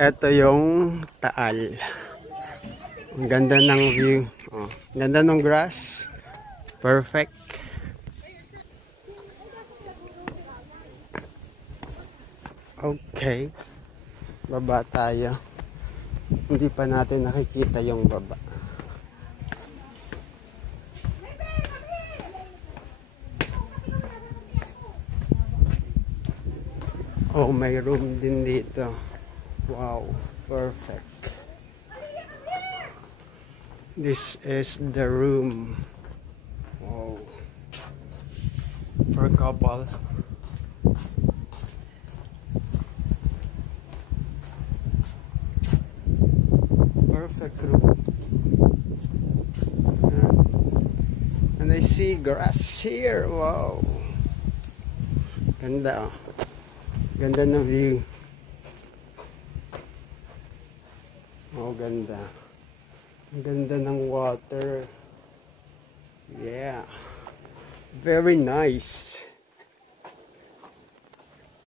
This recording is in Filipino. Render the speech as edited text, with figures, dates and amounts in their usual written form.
Ito yung Taal. Ang ganda ng view. Oh, ganda ng grass. Perfect. Okay. Baba tayo. Hindi pa natin nakikita yung baba. Oh, may room din dito. Wow, perfect. This is the room. Wow. For couple. Perfect room. And I see grass here. Wow. Ganda, oh. Ganda ng view. Oh, ganda. Ang ganda ng water. Yeah. Very nice.